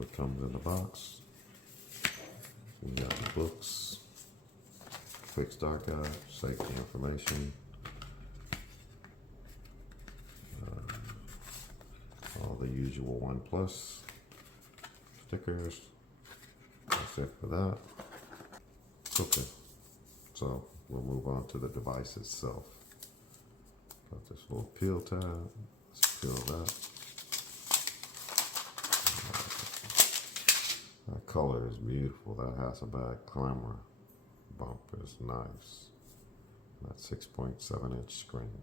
what comes in the box. We got the books, quick start guide, safety information, all the usual OnePlus stickers. That's it for that. Okay, so we'll move on to the device itself. Got this little peel tab. Let's peel that. That color is beautiful. That Hasselblad camera bump is nice. That 6.7-inch screen.